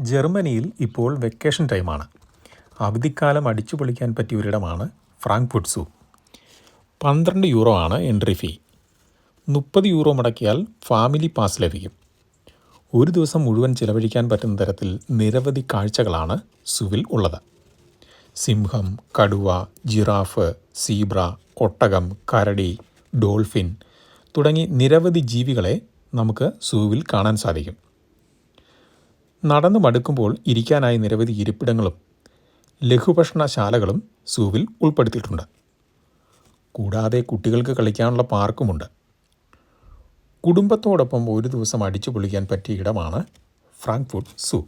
ജർമ്മനിയിൽ ഇപ്പോൾ വെക്കേഷൻ ടൈമാണ്. അവധിക്കാലം അടിച്ചു പൊളിക്കാൻ പറ്റിയ ഒരിടമാണ് ഫ്രാങ്ക്ഫർട്ട് സൂ. 12 യൂറോ ആണ് എൻട്രി ഫീ. 30 യൂറോ മുടക്കിയാൽ ഫാമിലി പാസ് ലഭിക്കും. ഒരു ദിവസം മുഴുവൻ ചിലവഴിക്കാൻ പറ്റുന്ന തരത്തിൽ നിരവധി കാഴ്ചകളാണ് സൂവിൽ ഉള്ളത്. സിംഹം, കടുവ, ജിറാഫ്, സീബ്ര, ഒട്ടകം, കരടി, ഡോൾഫിൻ തുടങ്ങി നിരവധി ജീവികളെ നമുക്ക് സൂവിൽ കാണാൻ സാധിക്കും. നടന്നു മടുക്കുമ്പോൾ ഇരിക്കാനായി നിരവധി ഇരിപ്പിടങ്ങളും ലഘുഭക്ഷണശാലകളും സൂവിൽ ഉൾപ്പെടുത്തിയിട്ടുണ്ട്. കൂടാതെ കുട്ടികൾക്ക് കളിക്കാനുള്ള പാർക്കുമുണ്ട്. കുടുംബത്തോടൊപ്പം ഒരു ദിവസം അടിച്ചു പൊളിക്കാൻ പറ്റിയ ഇടമാണ് ഫ്രാങ്ക്ഫർട്ട് സൂ.